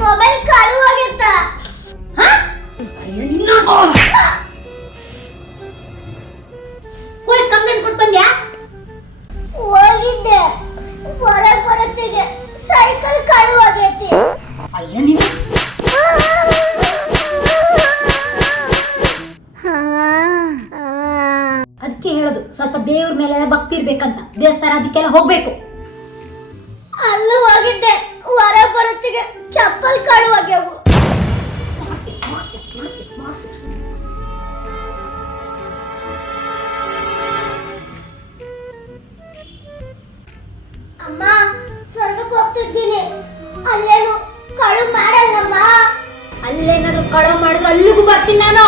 Mobile ಕಳುವಾಗೈತ. Police complaint ಕೊಟ್ಟು ಬಂದ್ಯಾ? ಹೋಗಿದ್ದೆ, ಹೊರಗೆ ಬರತ್ತಿಗೆ ಸೈಕಲ್ ಕಳುವಾಗೈತಿ. ಅಯ್ಯ ನೀನು ಅದಕ್ಕೆ ಹೇಳೋದು ಸ್ವಲ್ಪ ದೇವ್ರ ಮೇಲೆ ಭಕ್ತಿ ಇರ್ಬೇಕಂತ. ದೇವಸ್ಥಾನ ಅದಕ್ಕೆಲ್ಲ ಹೋಗ್ಬೇಕು. ಅಲ್ಲೂ ಹೋಗಿದ್ದೆ, ಹೊರಗೆ ಬರತ್ತಿಗೆ ಚಪ್ಪಲ್ ಕಳುವಾಗ್ಯಾವು. ಅಮ್ಮ, ಸ್ವರ್ಗಕ್ಕೆ ಹೋಗ್ತಿದ್ದೀನಿ, ಅಲ್ಲೇನು ಕಳು ಮಾಡಲ್ಲಮ್ಮ. ಅಲ್ಲೇನಾದ್ರು ಕಳವು ಮಾಡಿದ್ರೆ ಅಲ್ಲಿಗೂ ಬರ್ತೀನಿ ನಾನು.